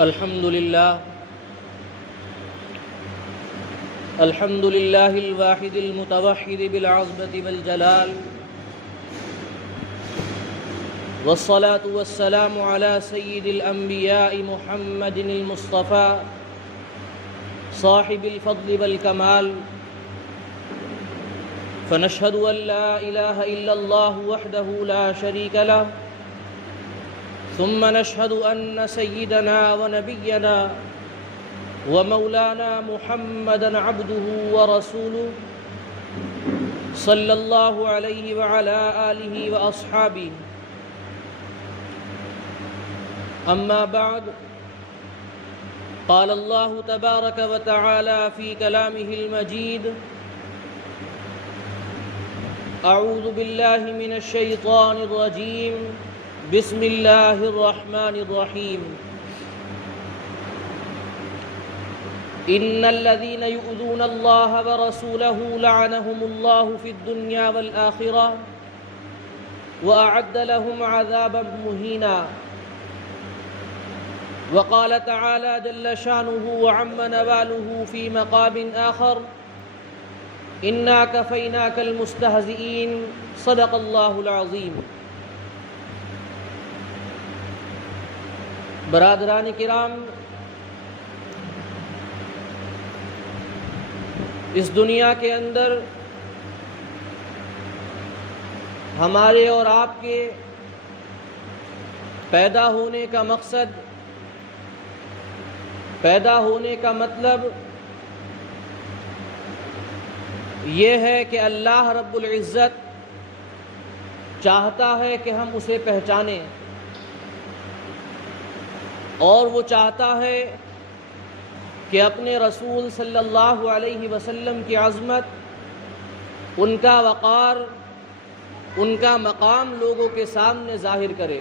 الحمد لله الواحد المتوحد بالعظمة والجلال، والصلاة والسلام على سيد الأنبياء محمد المصطفى صاحب الفضل والكمال. فنشهد أن لا إله إلا الله وحده لا شريك له، ثم نشهد أن سيدنا ونبينا ومولانا محمدًا عبده ورسوله صلى الله عليه وعلى آله وأصحابه. أما بعد، قال الله تبارك وتعالى في كلامه المجيد: أعوذ بالله من الشيطان الرجيم، بسم الله الرحمن الرحيم. إن الذين يؤذون الله ورسوله لعنهم الله في الدنيا والآخرة وأعد لهم عذابا مهينا. وقال تعالى جل شانه وعم نواله في مقام آخر: إنا كفيناك المستهزئين. صدق الله العظيم. برادران کرام، اس دنیا کے اندر ہمارے اور آپ کے پیدا ہونے کا مقصد، پیدا ہونے کا مطلب یہ ہے کہ اللہ رب العزت چاہتا ہے کہ ہم اسے پہچانیں، اور وہ چاہتا ہے کہ اپنے رسول صلی اللہ علیہ وسلم کی عظمت، ان کا وقار، ان کا مقام لوگوں کے سامنے ظاہر کرے۔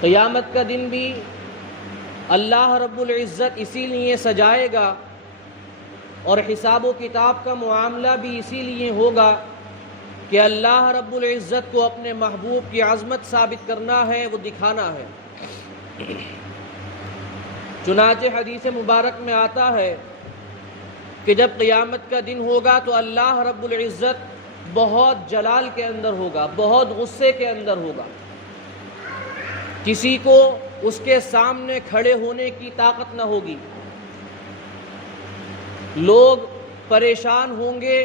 قیامت کا دن بھی اللہ رب العزت اسی لیے سجائے گا، اور حساب و کتاب کا معاملہ بھی اسی لیے ہوگا کہ اللہ رب العزت کو اپنے محبوب کی عظمت ثابت کرنا ہے، وہ دکھانا ہے۔ چنانچہ حدیث مبارک میں آتا ہے کہ جب قیامت کا دن ہوگا تو اللہ رب العزت بہت جلال کے اندر ہوگا، بہت غصے کے اندر ہوگا، کسی کو اس کے سامنے کھڑے ہونے کی طاقت نہ ہوگی، لوگ پریشان ہوں گے،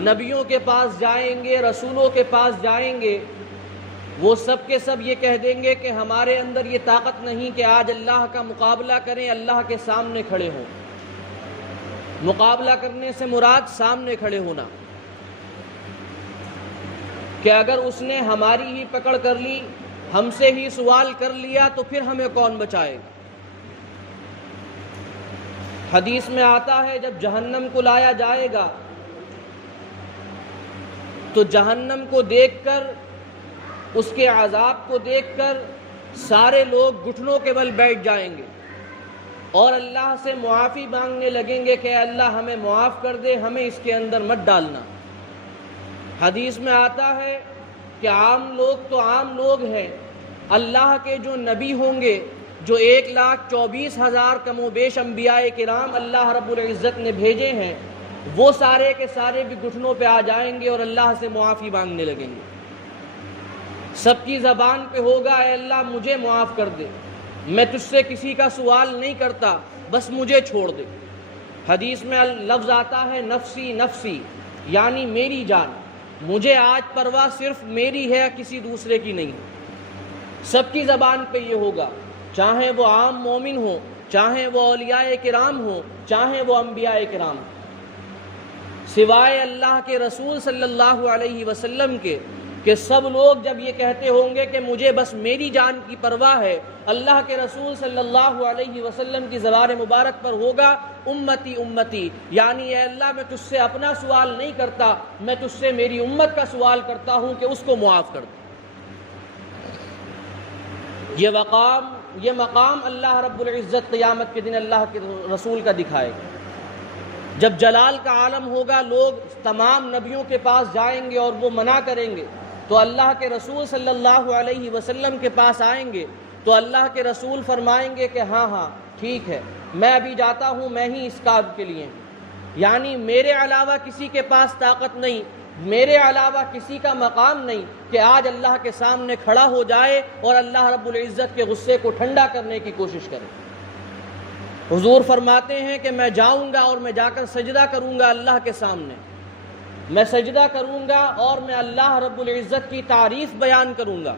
نبیوں کے پاس جائیں گے، رسولوں کے پاس جائیں گے، وہ سب کے سب یہ کہہ دیں گے کہ ہمارے اندر یہ طاقت نہیں کہ آج اللہ کا مقابلہ کریں، اللہ کے سامنے کھڑے ہوں۔ مقابلہ کرنے سے مراد سامنے کھڑے ہونا، کہ اگر اس نے ہماری ہی پکڑ کر لی، ہم سے ہی سوال کر لیا، تو پھر ہمیں کون بچائے گا۔ حدیث میں آتا ہے جب جہنم کو لایا جائے گا تو جہنم کو دیکھ کر، اس کے عذاب کو دیکھ کر سارے لوگ گھٹنوں کے بل بیٹھ جائیں گے اور اللہ سے معافی مانگنے لگیں گے کہ اللہ ہمیں معاف کر دے، ہمیں اس کے اندر مت ڈالنا۔ حدیث میں آتا ہے کہ عام لوگ تو عام لوگ ہیں، اللہ کے جو نبی ہوں گے، جو 1,24,000 کم و بیش انبیاء کرام اللہ رب العزت نے بھیجے ہیں، وہ سارے کے سارے بھی گھٹنوں پہ آ جائیں گے اور اللہ سے معافی مانگنے لگیں گے۔ سب کی زبان پہ ہوگا: اے اللہ مجھے معاف کر دے، میں تجھ سے کسی کا سوال نہیں کرتا، بس مجھے چھوڑ دے۔ حدیث میں لفظ آتا ہے نفسی نفسی، یعنی میری جان، مجھے آج پرواہ صرف میری ہے، کسی دوسرے کی نہیں۔ سب کی زبان پہ یہ ہوگا، چاہے وہ عام مومن ہوں، چاہے وہ اولیاء کرام ہوں، چاہے وہ انبیاء کرام ہوں، سوائے اللہ کے رسول صلی اللہ علیہ وسلم کے، کہ سب لوگ جب یہ کہتے ہوں گے کہ مجھے بس میری جان کی پرواہ ہے، اللہ کے رسول صلی اللہ علیہ وسلم کی زبان مبارک پر ہوگا امتی امتی، یعنی اے اللہ میں تجھ سے اپنا سوال نہیں کرتا، میں تجھ سے میری امت کا سوال کرتا ہوں کہ اس کو معاف کر دے۔ یہ مقام اللہ رب العزت قیامت کے دن اللہ کے رسول کا دکھائے گا۔ جب جلال کا عالم ہوگا، لوگ تمام نبیوں کے پاس جائیں گے اور وہ منع کریں گے، تو اللہ کے رسول صلی اللہ علیہ وسلم کے پاس آئیں گے تو اللہ کے رسول فرمائیں گے کہ ہاں ہاں ٹھیک ہے، میں ابھی جاتا ہوں، میں ہی اس کام کے لیے ہوں، یعنی میرے علاوہ کسی کے پاس طاقت نہیں، میرے علاوہ کسی کا مقام نہیں کہ آج اللہ کے سامنے کھڑا ہو جائے اور اللہ رب العزت کے غصے کو ٹھنڈا کرنے کی کوشش کرے۔ حضور فرماتے ہیں کہ میں جاؤں گا اور میں جا کر سجدہ کروں گا اللہ کے سامنے، میں سجدہ کروں گا اور میں اللہ رب العزت کی تعریف بیان کروں گا۔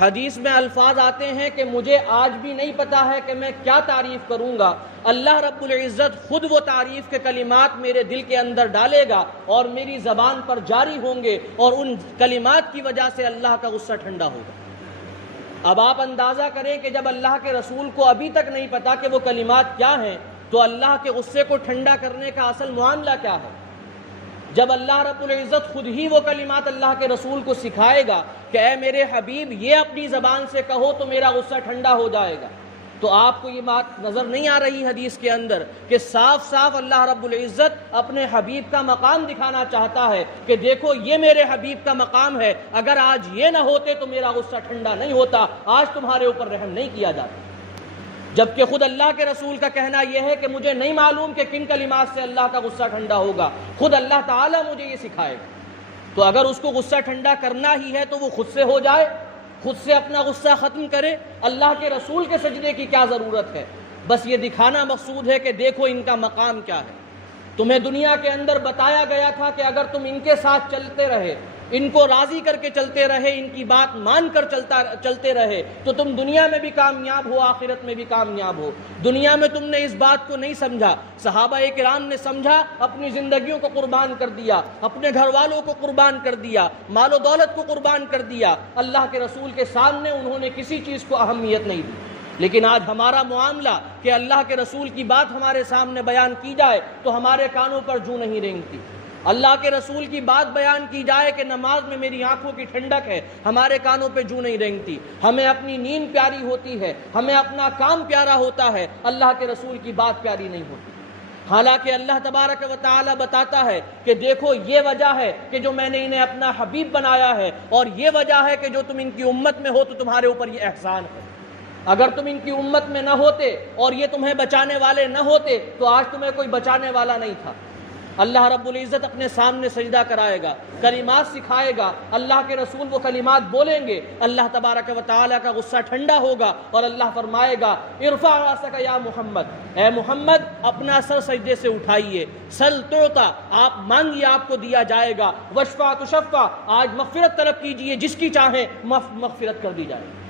حدیث میں الفاظ آتے ہیں کہ مجھے آج بھی نہیں پتا ہے کہ میں کیا تعریف کروں گا، اللہ رب العزت خود وہ تعریف کے کلمات میرے دل کے اندر ڈالے گا اور میری زبان پر جاری ہوں گے، اور ان کلمات کی وجہ سے اللہ کا غصہ ٹھنڈا ہوگا۔ اب آپ اندازہ کریں کہ جب اللہ کے رسول کو ابھی تک نہیں پتا کہ وہ کلمات کیا ہیں، تو اللہ کے غصے کو ٹھنڈا کرنے کا اصل معاملہ کیا ہے۔ جب اللہ رب العزت خود ہی وہ کلمات اللہ کے رسول کو سکھائے گا کہ اے میرے حبیب یہ اپنی زبان سے کہو تو میرا غصہ ٹھنڈا ہو جائے گا، تو آپ کو یہ بات نظر نہیں آ رہی حدیث کے اندر کہ صاف صاف اللہ رب العزت اپنے حبیب کا مقام دکھانا چاہتا ہے کہ دیکھو یہ میرے حبیب کا مقام ہے، اگر آج یہ نہ ہوتے تو میرا غصہ ٹھنڈا نہیں ہوتا، آج تمہارے اوپر رحم نہیں کیا جاتا۔ جبکہ خود اللہ کے رسول کا کہنا یہ ہے کہ مجھے نہیں معلوم کہ کن کلمات سے اللہ کا غصہ ٹھنڈا ہوگا، خود اللہ تعالیٰ مجھے یہ سکھائے گا۔ تو اگر اس کو غصہ ٹھنڈا کرنا ہی ہے تو وہ خود سے ہو جائے، خود سے اپنا غصہ ختم کرے، اللہ کے رسول کے سجدے کی کیا ضرورت ہے؟ بس یہ دکھانا مقصود ہے کہ دیکھو ان کا مقام کیا ہے۔ تمہیں دنیا کے اندر بتایا گیا تھا کہ اگر تم ان کے ساتھ چلتے رہے، ان کو راضی کر کے چلتے رہے، ان کی بات مان کر چلتے رہے تو تم دنیا میں بھی کامیاب ہو، آخرت میں بھی کامیاب ہو۔ دنیا میں تم نے اس بات کو نہیں سمجھا، صحابہ کرام نے سمجھا، اپنی زندگیوں کو قربان کر دیا، اپنے گھر والوں کو قربان کر دیا، مال و دولت کو قربان کر دیا، اللہ کے رسول کے سامنے انہوں نے کسی چیز کو اہمیت نہیں دی۔ لیکن آج ہمارا معاملہ کہ اللہ کے رسول کی بات ہمارے سامنے بیان کی جائے تو ہمارے کانوں پر جوں نہیں رینگتی، اللہ کے رسول کی بات بیان کی جائے کہ نماز میں میری آنکھوں کی ٹھنڈک ہے، ہمارے کانوں پہ جوں نہیں رینگتی، ہمیں اپنی نیند پیاری ہوتی ہے، ہمیں اپنا کام پیارا ہوتا ہے، اللہ کے رسول کی بات پیاری نہیں ہوتی۔ حالانکہ اللہ تبارک و تعالی بتاتا ہے کہ دیکھو یہ وجہ ہے کہ جو میں نے انہیں اپنا حبیب بنایا ہے، اور یہ وجہ ہے کہ جو تم ان کی امت میں ہو تو تمہارے اوپر یہ احسان ہے۔ اگر تم ان کی امت میں نہ ہوتے اور یہ تمہیں بچانے والے نہ ہوتے تو آج تمہیں کوئی بچانے والا نہیں تھا۔ اللہ رب العزت اپنے سامنے سجدہ کرائے گا، کلمات سکھائے گا، اللہ کے رسول وہ کلمات بولیں گے، اللہ تبارک و تعالیٰ کا غصہ ٹھنڈا ہوگا اور اللہ فرمائے گا ارفع راسک یا محمد، اے محمد اپنا سر سجدے سے اٹھائیے، سل تعطیٰ، آپ مانگیے آپ کو دیا جائے گا، واشفع تشفع، آج مغفرت طلب کیجئے، جس کی چاہیں مغفرت کر دی جائے گی۔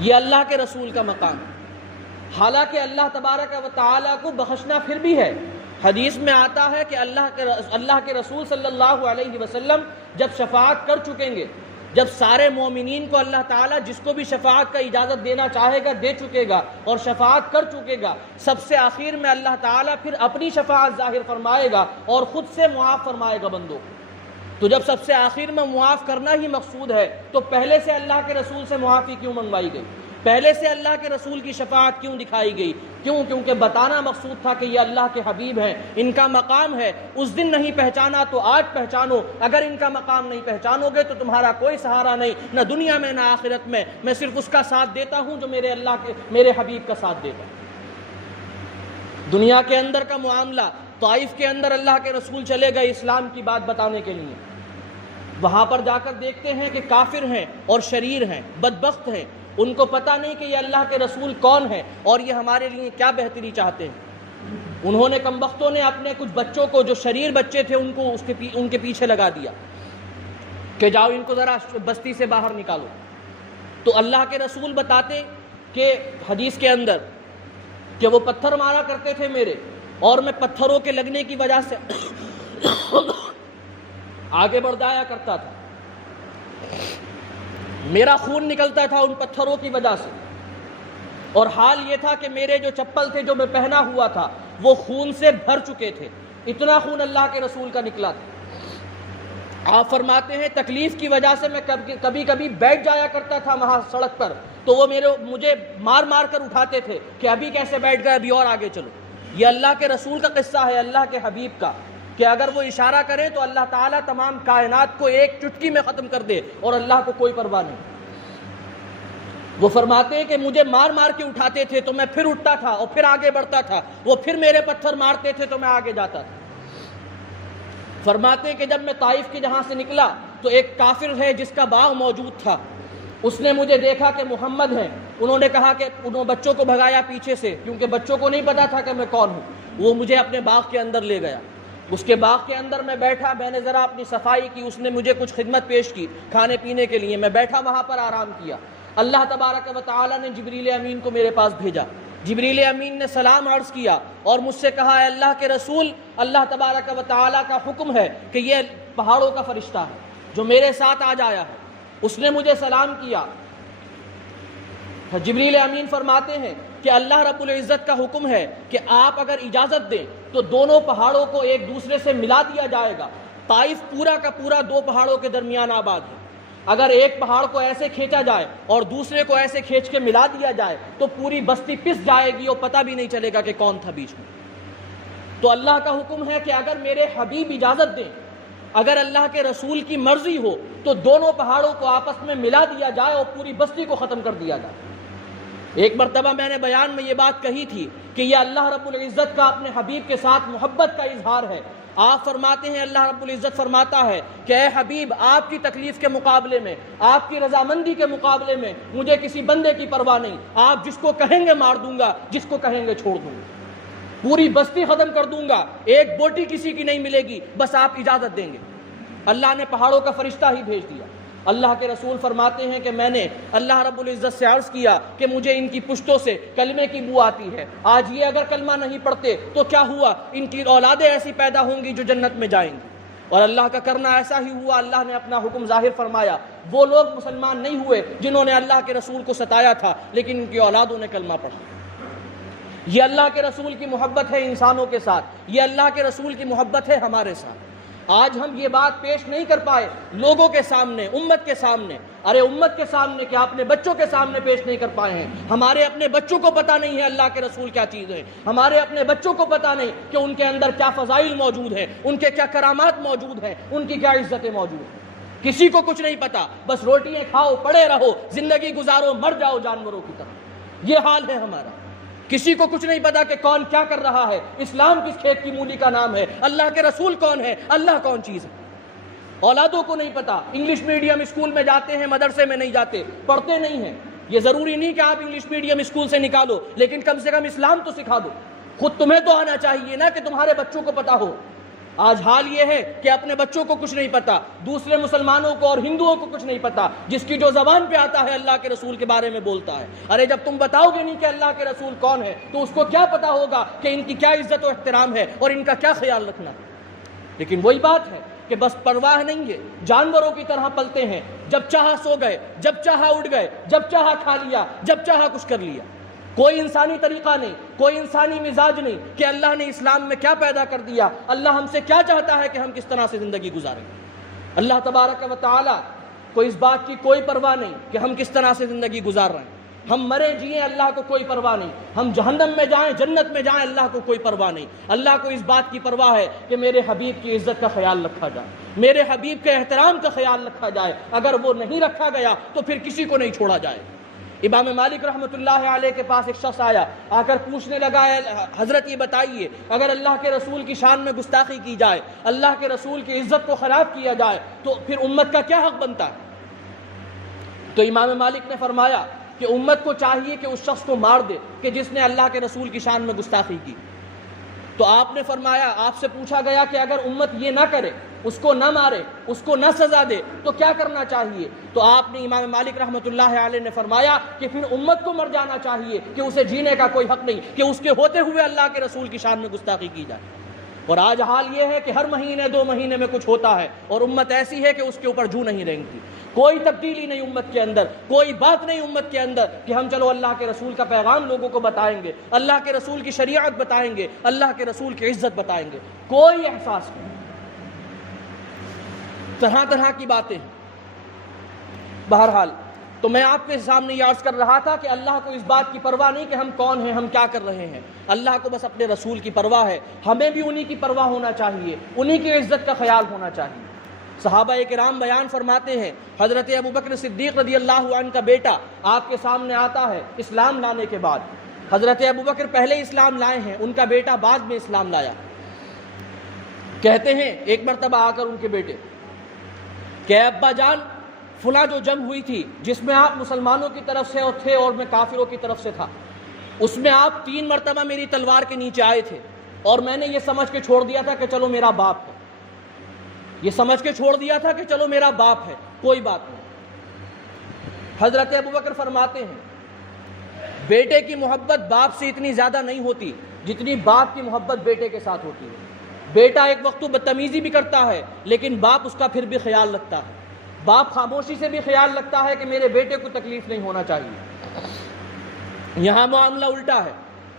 یہ اللہ کے رسول کا مقام ہے۔ حالانکہ اللہ تبارک و تعالیٰ کو بخشنا پھر بھی ہے۔ حدیث میں آتا ہے کہ اللہ کے رسول صلی اللہ علیہ وسلم جب شفاعت کر چکیں گے، جب سارے مومنین کو اللہ تعالیٰ جس کو بھی شفاعت کا اجازت دینا چاہے گا دے چکے گا اور شفاعت کر چکے گا، سب سے آخر میں اللہ تعالیٰ پھر اپنی شفاعت ظاہر فرمائے گا اور خود سے معاف فرمائے گا بندوں کو۔ تو جب سب سے آخر میں معاف کرنا ہی مقصود ہے تو پہلے سے اللہ کے رسول سے معافی کیوں منگوائی گئی؟ پہلے سے اللہ کے رسول کی شفاعت کیوں دکھائی گئی؟ کیونکہ بتانا مقصود تھا کہ یہ اللہ کے حبیب ہیں، ان کا مقام ہے، اس دن نہیں پہچانا تو آج پہچانو، اگر ان کا مقام نہیں پہچانو گے تو تمہارا کوئی سہارا نہیں، نہ دنیا میں نہ آخرت میں صرف اس کا ساتھ دیتا ہوں جو میرے حبیب کا ساتھ دیتا ہے۔ دنیا کے اندر کا معاملہ، طائف کے اندر اللہ کے رسول چلے گئے اسلام کی بات بتانے کے لیے، وہاں پر جا کر دیکھتے ہیں کہ کافر ہیں اور شریر ہیں، بدبخت ہیں، ان کو پتہ نہیں کہ یہ اللہ کے رسول کون ہے اور یہ ہمارے لیے کیا بہتری چاہتے ہیں۔ انہوں نے کمبختوں نے اپنے کچھ بچوں کو جو شریر بچے تھے ان کے پیچھے لگا دیا کہ جاؤ ان کو ذرا بستی سے باہر نکالو۔ تو اللہ کے رسول بتاتے کہ حدیث کے اندر کہ وہ پتھر مارا کرتے تھے میرے، اور میں پتھروں کے لگنے کی وجہ سے آگے بڑھ جایا کرتا تھا، میرا خون نکلتا تھا ان پتھروں کی وجہ سے، اور حال یہ تھا کہ میرے جو چپل تھے جو میں پہنا ہوا تھا وہ خون سے بھر چکے تھے، اتنا خون اللہ کے رسول کا نکلا تھا۔ آپ فرماتے ہیں تکلیف کی وجہ سے میں کبھی کبھی بیٹھ جایا کرتا تھا وہاں سڑک پر، تو وہ مجھے مار مار کر اٹھاتے تھے کہ ابھی کیسے بیٹھ گئے، ابھی اور آگے چلو۔ یہ اللہ کے رسول کا قصہ ہے، اللہ کے حبیب کا، کہ اگر وہ اشارہ کریں تو اللہ تعالیٰ تمام کائنات کو ایک چٹکی میں ختم کر دے اور اللہ کو کوئی پرواہ نہیں۔ وہ فرماتے ہیں کہ مجھے مار مار کے اٹھاتے تھے تو میں پھر اٹھتا تھا اور پھر آگے بڑھتا تھا، وہ پھر میرے پتھر مارتے تھے تو میں آگے جاتا تھا۔ فرماتے ہیں کہ جب میں طائف کے جہاں سے نکلا تو ایک کافر ہے جس کا باغ موجود تھا، اس نے مجھے دیکھا کہ محمد ہیں، انہوں نے کہا کہ انہوں بچوں کو بھگایا پیچھے سے، کیونکہ بچوں کو نہیں پتا تھا کہ میں کون ہوں۔ وہ مجھے اپنے باغ کے اندر لے گیا، اس کے باغ کے اندر میں بیٹھا، میں نے ذرا اپنی صفائی کی، اس نے مجھے کچھ خدمت پیش کی کھانے پینے کے لیے، میں بیٹھا وہاں پر آرام کیا۔ اللہ تبارک و تعالی نے جبریل امین کو میرے پاس بھیجا، جبریل امین نے سلام عرض کیا اور مجھ سے کہا، اے اللہ کے رسول، اللہ تبارک و تعالی کا حکم ہے کہ یہ پہاڑوں کا فرشتہ ہے جو میرے ساتھ آج آیا ہے۔ اس نے مجھے سلام کیا۔ جبریل امین فرماتے ہیں کہ اللہ رب العزت کا حکم ہے کہ آپ اگر اجازت دیں تو دونوں پہاڑوں کو ایک دوسرے سے ملا دیا جائے گا۔ طائف پورا کا پورا دو پہاڑوں کے درمیان آباد ہے، اگر ایک پہاڑ کو ایسے کھینچا جائے اور دوسرے کو ایسے کھینچ کے ملا دیا جائے تو پوری بستی پس جائے گی اور پتہ بھی نہیں چلے گا کہ کون تھا بیچ میں۔ تو اللہ کا حکم ہے کہ اگر میرے حبیب اجازت دیں، اگر اللہ کے رسول کی مرضی ہو تو دونوں پہاڑوں کو آپس میں ملا دیا جائے اور پوری بستی کو ختم کر دیا جائے۔ ایک مرتبہ میں نے بیان میں یہ بات کہی تھی کہ یہ اللہ رب العزت کا اپنے حبیب کے ساتھ محبت کا اظہار ہے۔ آپ فرماتے ہیں، اللہ رب العزت فرماتا ہے کہ اے حبیب، آپ کی تکلیف کے مقابلے میں، آپ کی رضامندی کے مقابلے میں مجھے کسی بندے کی پرواہ نہیں، آپ جس کو کہیں گے مار دوں گا، جس کو کہیں گے چھوڑ دوں گا، پوری بستی ختم کر دوں گا، ایک بوٹی کسی کی نہیں ملے گی، بس آپ اجازت دیں گے۔ اللہ نے پہاڑوں کا فرشتہ ہی بھیج دیا۔ اللہ کے رسول فرماتے ہیں کہ میں نے اللہ رب العزت سے عرض کیا کہ مجھے ان کی پشتوں سے کلمے کی بو آتی ہے، آج یہ اگر کلمہ نہیں پڑھتے تو کیا ہوا، ان کی اولادیں ایسی پیدا ہوں گی جو جنت میں جائیں گی۔ اور اللہ کا کرنا ایسا ہی ہوا، اللہ نے اپنا حکم ظاہر فرمایا۔ وہ لوگ مسلمان نہیں ہوئے جنہوں نے اللہ کے رسول کو ستایا تھا، لیکن ان کی اولادوں نے کلمہ پڑھا۔ یہ اللہ کے رسول کی محبت ہے انسانوں کے ساتھ، یہ اللہ کے رسول کی محبت ہے ہمارے ساتھ۔ آج ہم یہ بات پیش نہیں کر پائے لوگوں کے سامنے، امت کے سامنے، ارے امت کے سامنے کیا، اپنے بچوں کے سامنے پیش نہیں کر پائے ہیں۔ ہمارے اپنے بچوں کو پتہ نہیں ہے اللہ کے رسول کیا چیز ہے، ہمارے اپنے بچوں کو پتہ نہیں کہ ان کے اندر کیا فضائل موجود ہیں، ان کے کیا کرامات موجود ہیں، ان کی کیا عزتیں موجود ہیں۔ کسی کو کچھ نہیں پتا، بس روٹیاں کھاؤ، پڑے رہو، زندگی گزارو، مر جاؤ جانوروں کی طرح، یہ حال ہے ہمارا۔ کسی کو کچھ نہیں پتا کہ کون کیا کر رہا ہے، اسلام کس کھیت کی مولی کا نام ہے، اللہ کے رسول کون ہے، اللہ کون چیز ہے۔ اولادوں کو نہیں پتا، انگلش میڈیم اسکول میں جاتے ہیں، مدرسے میں نہیں جاتے، پڑھتے نہیں ہیں۔ یہ ضروری نہیں کہ آپ انگلش میڈیم اسکول سے نکالو، لیکن کم سے کم اسلام تو سکھا دو۔ خود تمہیں تو آنا چاہیے نا کہ تمہارے بچوں کو پتا ہو۔ آج حال یہ ہے کہ اپنے بچوں کو کچھ نہیں پتا، دوسرے مسلمانوں کو اور ہندوؤں کو کچھ نہیں پتا، جس کی جو زبان پہ آتا ہے اللہ کے رسول کے بارے میں بولتا ہے۔ ارے جب تم بتاؤ گے نہیں کہ اللہ کے رسول کون ہے تو اس کو کیا پتا ہوگا کہ ان کی کیا عزت و احترام ہے اور ان کا کیا خیال رکھنا ہے۔ لیکن وہی بات ہے کہ بس پرواہ نہیں ہے، جانوروں کی طرح پلتے ہیں، جب چاہا سو گئے، جب چاہا اٹھ گئے، جب چاہا کھا لیا، جب چاہا کچھ کر لیا۔ کوئی انسانی طریقہ نہیں، کوئی انسانی مزاج نہیں کہ اللہ نے اسلام میں کیا پیدا کر دیا، اللہ ہم سے کیا چاہتا ہے کہ ہم کس طرح سے زندگی گزاریں۔ اللہ تبارک و تعالی کو اس بات کی کوئی پرواہ نہیں کہ ہم کس طرح سے زندگی گزار رہے ہیں۔ ہم مرے جیئیں اللہ کو کوئی پرواہ نہیں، ہم جہنم میں جائیں جنت میں جائیں اللہ کو کوئی پرواہ نہیں۔ اللہ کو اس بات کی پرواہ ہے کہ میرے حبیب کی عزت کا خیال رکھا جائے، میرے حبیب کے احترام کا خیال رکھا جائے۔ اگر وہ نہیں رکھا گیا تو پھر کسی کو نہیں چھوڑا جائے۔ امام مالک رحمۃ اللہ علیہ کے پاس ایک شخص آیا، آ کر پوچھنے لگا، حضرت یہ بتائیے اگر اللہ کے رسول کی شان میں گستاخی کی جائے، اللہ کے رسول کی عزت کو خراب کیا جائے تو پھر امت کا کیا حق بنتا ہے؟ تو امام مالک نے فرمایا کہ امت کو چاہیے کہ اس شخص کو مار دے کہ جس نے اللہ کے رسول کی شان میں گستاخی کی۔ تو آپ نے فرمایا، آپ سے پوچھا گیا کہ اگر امت یہ نہ کرے، اس کو نہ مارے، اس کو نہ سزا دے تو کیا کرنا چاہیے؟ تو آپ نے امام مالک رحمۃ اللہ علیہ نے فرمایا کہ پھر امت کو مر جانا چاہیے، کہ اسے جینے کا کوئی حق نہیں کہ اس کے ہوتے ہوئے اللہ کے رسول کی شان میں گستاخی کی جائے۔ اور آج حال یہ ہے کہ ہر مہینے 2 مہینے میں کچھ ہوتا ہے اور امت ایسی ہے کہ اس کے اوپر جو نہیں رینگتی، کوئی تبدیلی نہیں امت کے اندر، کوئی بات نہیں امت کے اندر کہ ہم چلو اللہ کے رسول کا پیغام لوگوں کو بتائیں گے، اللہ کے رسول کی شریعت بتائیں گے، اللہ کے رسول کی عزت بتائیں گے، کوئی احساس نہیں۔ طرح طرح کی باتیں ہیں۔ بہرحال تو میں آپ کے سامنے یہ عرض کر رہا تھا کہ اللہ کو اس بات کی پرواہ نہیں کہ ہم کون ہیں، ہم کیا کر رہے ہیں، اللہ کو بس اپنے رسول کی پرواہ ہے۔ ہمیں بھی انہی کی پرواہ ہونا چاہیے، انہی کی عزت کا خیال ہونا چاہیے۔ صحابہ کرام بیان فرماتے ہیں حضرت ابوبکر صدیق رضی اللہ عنہ کا بیٹا آپ کے سامنے آتا ہے اسلام لانے کے بعد. حضرت ابوبکر پہلے اسلام لائے ہیں, ان کا بیٹا بعد میں اسلام لایا. کہتے ہیں ایک مرتبہ آ کر ان کے بیٹے کہ ابا جان فلاں جو جنگ ہوئی تھی جس میں آپ مسلمانوں کی طرف سے تھے اور میں کافروں کی طرف سے تھا, اس میں آپ 3 مرتبہ میری تلوار کے نیچے آئے تھے اور میں نے یہ سمجھ کے چھوڑ دیا تھا کہ چلو میرا باپ ہے, یہ سمجھ کے چھوڑ دیا تھا کہ چلو میرا باپ ہے, کوئی بات نہیں. حضرت ابوبکر فرماتے ہیں بیٹے کی محبت باپ سے اتنی زیادہ نہیں ہوتی جتنی باپ کی محبت بیٹے کے ساتھ ہوتی ہے. بیٹا ایک وقت تو بدتمیزی بھی کرتا ہے لیکن باپ اس کا پھر بھی خیال رکھتا ہے. باپ خاموشی سے بھی خیال رکھتا ہے کہ میرے بیٹے کو تکلیف نہیں ہونا چاہیے. یہاں معاملہ الٹا ہے.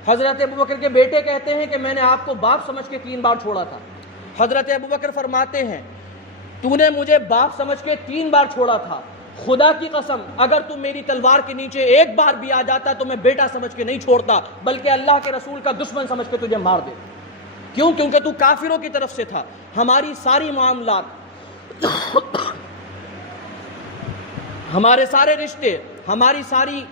حضرت ابوبکر کے بیٹے کہتے ہیں کہ میں نے آپ کو باپ سمجھ کے 3 بار چھوڑا تھا. حضرت ابوبکر فرماتے ہیں تو نے مجھے باپ سمجھ کے 3 بار چھوڑا تھا, خدا کی قسم اگر تم میری تلوار کے نیچے ایک بار بھی آ جاتا تو میں بیٹا سمجھ کے نہیں چھوڑتا بلکہ اللہ کے رسول کا دشمن سمجھ کے تجھے مار دے. کیوں؟ کیونکہ تو کافروں کی طرف سے تھا. ہماری ساری معاملات, ہمارے سارے رشتے, ہماری ساری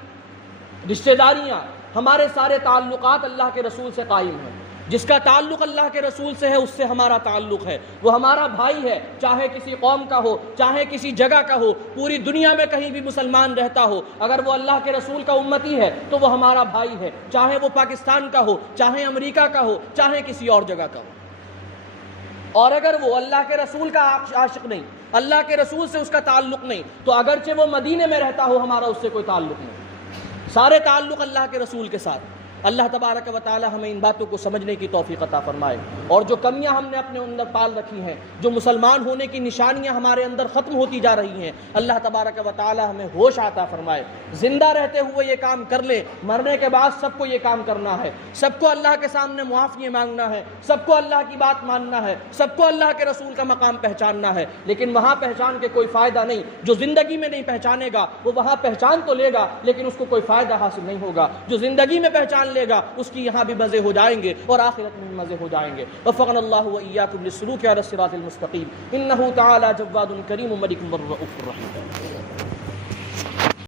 رشتہ داریاں, ہمارے سارے تعلقات اللہ کے رسول سے قائم ہیں. جس کا تعلق اللہ کے رسول سے ہے اس سے ہمارا تعلق ہے, وہ ہمارا بھائی ہے, چاہے کسی قوم کا ہو, چاہے کسی جگہ کا ہو, پوری دنیا میں کہیں بھی مسلمان رہتا ہو, اگر وہ اللہ کے رسول کا امتی ہے تو وہ ہمارا بھائی ہے, چاہے وہ پاکستان کا ہو, چاہے امریکہ کا ہو, چاہے کسی اور جگہ کا ہو. اور اگر وہ اللہ کے رسول کا عاشق نہیں, اللہ کے رسول سے اس کا تعلق نہیں, تو اگرچہ وہ مدینے میں رہتا ہو ہمارا اس سے کوئی تعلق نہیں. سارے تعلق اللہ کے رسول کے ساتھ. اللہ تبارک و تعالی ہمیں ان باتوں کو سمجھنے کی توفیق عطا فرمائے, اور جو کمیاں ہم نے اپنے اندر پال رکھی ہیں, جو مسلمان ہونے کی نشانیاں ہمارے اندر ختم ہوتی جا رہی ہیں, اللہ تبارک و تعالی ہمیں ہوش عطا فرمائے. زندہ رہتے ہوئے یہ کام کر لیں, مرنے کے بعد سب کو یہ کام کرنا ہے. سب کو اللہ کے سامنے معافی مانگنا ہے, سب کو اللہ کی بات ماننا ہے, سب کو اللہ کے رسول کا مقام پہچاننا ہے. لیکن وہاں پہچان کے کوئی فائدہ نہیں. جو زندگی میں نہیں پہچانے گا وہ وہاں پہچان تو لے گا لیکن اس کو کوئی فائدہ حاصل نہیں ہوگا. جو زندگی میں پہچان لے گا اس کی یہاں بھی مزے ہو جائیں گے اور آخرت میں بھی مزے ہو جائیں گے. وفقنا اللہ وإياكم للسلوك على الصراط المستقيم. إنه تعالى جواد كريم ملك رؤوف رحيم.